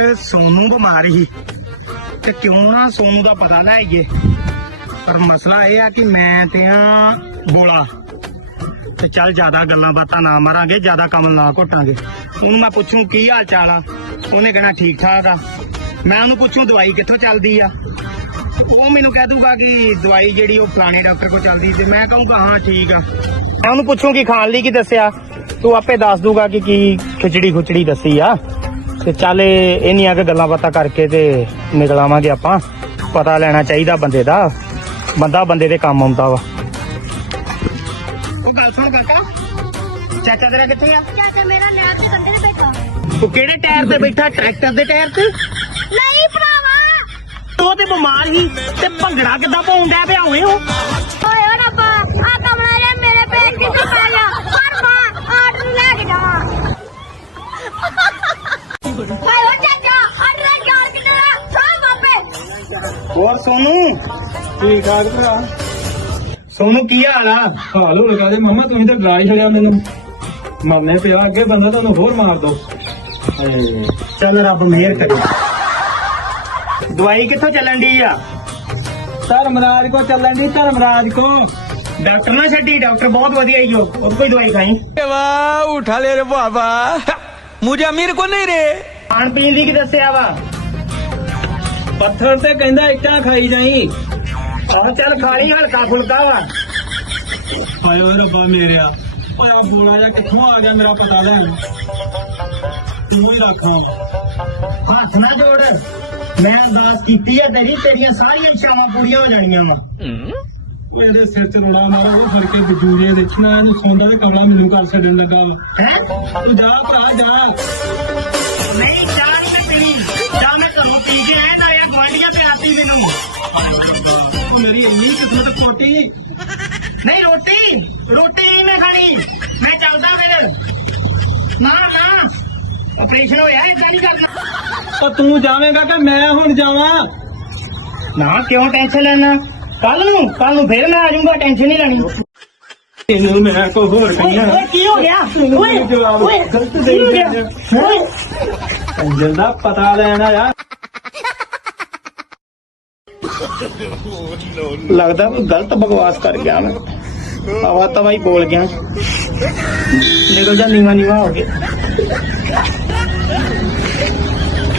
ਯਾਰ ਸੋਨੂ ਬਿਮਾਰ ਹੀ ਤੇ ਕਿਉਂ ਨਾ ਸੋਨੂੰ ਦਾ ਪਤਾ ਲੈ ਆਈਏ। ਪਰ ਮਸਲਾ ਇਹ ਆ ਕਿ ਮੈਂ ਤੇ ਆ ਬੋਲਾ। ਤੇ ਚੱਲ ਜ਼ਿਆਦਾ ਗੱਲਾਂ ਬਾਤਾਂ ਨਾ ਮਾਰਾਂਗੇ, ਜ਼ਿਆਦਾ ਕੰਮ ਨਾ ਘੋਟਾਂਗੇ। ਉਹਨੂੰ ਮੈਂ ਪੁੱਛੂ, ਕੀ ਹਾਲ ਚਾਲ ਆ? ਉਹਨੇ ਕਹਿਣਾ ਠੀਕ ਠਾਕ ਆ। ਮੈਂ ਉਹਨੂੰ ਪੁੱਛੂ, ਦਵਾਈ ਕਿੱਥੋਂ ਚੱਲਦੀ ਆ? ਉਹ ਮੈਨੂੰ ਕਹਿ ਦੂਗਾ ਕਿ ਦਵਾਈ ਜਿਹੜੀ ਉਹ ਫਲਾਣੇ ਡਾਕਟਰ ਕੋਲ ਚੱਲਦੀ ਤੇ ਮੈਂ ਕਹੂੰਗਾ, ਹਾਂ, ਠੀਕ ਆ। ਮੈਂ ਉਹਨੂੰ ਪੁੱਛੂ, ਕਿ ਖਾਣ ਲਈ ਕੀ ਦੱਸਿਆ? ਤੂੰ ਆਪੇ ਦੱਸ ਦੂਗਾ ਕਿ ਕੀ ਖਿਚੜੀ ਖੁਚੜੀ ਦੱਸੀ ਆ। ਤੇ ਚੱਲ ਇਹ ਇੰਨੀਆਂ ਕੁ ਗੱਲਾਂ ਬਾਤਾਂ ਕਰਕੇ ਤੇ ਨਿਕਲ ਆਵਾਂਗੇ ਆਪਾਂ। ਪਤਾ ਲੈਣਾ ਚਾਹੀਦਾ ਬੰਦੇ ਦਾ। ਬੰਦਾ ਬੰਦੇ ਦੇ ਕੰਮ ਆਉਂਦਾ ਵਾ। ਉਹ ਗੱਲ ਸੁਣ ਕਾਕਾ। ਚਾਚਾ ਤੇਰਾ ਕਿੱਥੇ ਆ? ਚਾਚਾ ਮੇਰਾ ਨਹਿਰ ਦੇ ਕੰਢੇ ਤੇ ਬੈਠਾ। ਤੂੰ ਕਿਹੜੇ ਟਾਇਰ ਤੇ ਬੈਠਾ? ਟਰੈਕਟਰ ਦੇ ਟਾਇਰ ਤੇ? ਨਹੀਂ ਭਰਾਵਾ। ਤੂੰ ਤੇ ਬਿਮਾਰ ਹੀ ਤੇ ਭੰਗੜਾ ਕਿੱਦਾਂ ਪਾਉਂਦਾ ਪਿਆ? ਹੋਏ ਹੋ ਓਏ ਓ ਰੱਬਾ ਆ ਕਮਲਾ ਲੈ ਮੇਰੇ ਪੇਟ ਕਿੱਥੇ ਪੈ ਗਿਆ ਪਰ ਮਾਂ ਆਰਡਰ ਲੈ ਕੇ ਜਾਵਾਂ ਹਾਏ ਓ ਚਾਚਾ ਆਰਡਰ ਯਾਰ ਕਿੱਥੇ ਆ ਸਾਹ ਬਾਪੇ ਹੋਰ ਸੋਨੂ? ਠੀਕ ਠਾਕ ਭਰਾ। ਸੋਨੂ ਕੀ ਹਾਲ ਆ? ਹਾਲ ਹੋ ਲਗਾ ਦੇ ਮਮਾ ਤੁਸੀਂ ਤਾਂ ਗਾਲੀ ਹੋ ਜਾ ਮੈਨੂੰ। ਮਰਨੇ ਪਿਆ ਅੱਗੇ ਬੰਦਾ ਤੁਹਾਨੂੰ ਹੋਰ ਮਾਰ ਦੋ। ਚੱਲ ਰੱਬ ਮਿਹਰ ਕਰੇ। ਦਵਾਈ ਕਿੱਥੋਂ ਚੱਲਣ ਦੀ ਆ? ਧਰਮਰਾਜ ਕੋ ਚੱਲਣ ਦੀ ਧਰਮਰਾਜ ਕੋ ਡਾਕਟਰ ਨਾ ਛੱਡੀ ਡਾਕਟਰ ਬਹੁਤ ਵਧੀਆ ਈਓ ਉਹ ਕੋਈ ਦਵਾਈ ਖਾਈ। ਵਾਹ ਉਠਾ ਲੈ ਰੇ ਬਾਬਾ। ਮੁਝੇ ਅਮੀਰ ਕੋ ਨਹੀਂ ਰੇ। ਖਾਣ ਪੀਣ ਦੀ ਕੀ ਦੱਸਿਆ ਵਾ? ਪੱਥਰ ਤੇ ਕਹਿੰਦਾ ਇੱਟਾਂ ਖਾਈ ਜਾਈ। ਆਹ ਚੱਲ ਖਾਣੀ ਹਲਕਾ ਫੁਲਕਾ ਵਾ। ਹਾਏ ਓਏ ਰੱਬਾ ਮੇਰਿਆ। ਓਏ ਆ ਬੋਲਾ ਜਾ ਕਿੱਥੋਂ ਆ ਗਿਆ ਮੇਰਾ ਪਤਾ ਲੈ ਤੂੰ ਹੀ ਰੱਖਾਂ ਹੱਥ ਨਾ ਜੋੜ। ਮੈਂ ਅਰਦਾਸ ਕੀਤੀ ਹੈ ਤੇਰੀ ਤੇਰੀਆਂ ਸਾਰੀਆਂ ਇੱਛਾਵਾਂ ਪੂਰੀਆਂ ਹੋ ਜਾਣੀਆਂ ਵਾ। ਇਹਦੇ ਸਿਰ ਚ ਰੋਣਾ ਮਾਰੋ ਉਹ ਫੜ ਕੇ ਬਿਜੂ ਜੇ ਦੇਖਣਾ ਇਹਨੂੰ ਸੌਂਦਾ ਤੇ ਕਮਲਾ ਮੈਨੂੰ ਘਰ ਛੱਡਣ ਲੱਗਾ ਵਾ। ਹੈ? ਤੂੰ ਜਾ ਭਰਾ ਜਾ। ਨਹੀਂ ਚਾਹ ਨਹੀਂ ਜਾਂ ਮੈਂ ਇੰਨੀ ਕਿਸਮਤ ਕੋਟੀ ਨਹੀਂ ਰੋਟੀ ਰੋਟੀ ਨਹੀਂ ਮੈਂ ਖਾਣੀ। ਮੈਂ ਚੱਲਦਾ ਫਿਰ ਨਾ ਨਾ। ਆਪਰੇਸ਼ਨ ਹੋਇਆ ਏਦਾਂ ਨਹੀਂ ਕਰਨਾ। ਤਾਂ ਤੂੰ ਜਾਵੇਂਗਾ ਕਿ ਮੈਂ ਹੁਣ ਜਾਵਾਂ? ਨਾ ਕਿਉਂ ਟੈਨਸ਼ਨ ਲੈਣਾ? ਕੱਲ ਨੂੰ ਕੱਲ ਨੂੰ ਫਿਰ ਮੈਂ ਆ ਜਾਊਂਗਾ ਟੈਨਸ਼ਨ ਨਹੀਂ ਲੈਣੀ। ਤੈਨੂੰ ਮੈਂ ਕੋ ਹੋਰ ਕਹੀਆਂ। ਓਏ ਕੀ ਹੋ ਗਿਆ? ਓਏ ਓਏ ਗਲਤ ਹੋ ਗਿਆ? ਓਏ। ਅੰਜਲ ਦਾ ਪਤਾ ਲੈਣ ਆਇਆ। ਲੱਗਦਾ ਕੋਈ ਗਲਤ ਬਕਵਾਸ ਕਰ ਗਿਆ ਮੈਂ ਆਵਾ ਹੀ ਬੋਲ ਗਿਆ। ਨਿਕਲ ਜਾ ਨੀਵਾ ਨੀਵਾ ਹੋ ਗਿਆ